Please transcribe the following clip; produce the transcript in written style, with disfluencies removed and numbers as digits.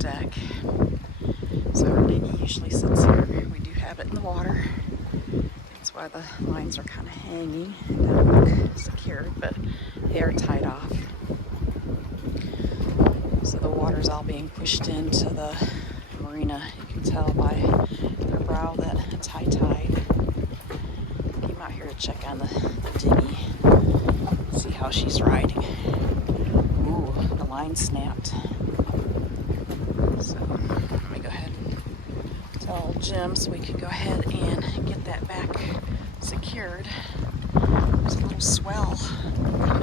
deck. So our dinghy usually sits here. We do have it in the water. That's why the lines are kind of hanging. They don't look secured, but they are tied off. So the water's all being pushed into the marina. You can tell by their brow that it's high tide. Came out here to check on the dinghy, see how she's riding. Ooh, the line snapped. So let me go ahead and tell Jim so we can go ahead and get that back secured. There's a little swell coming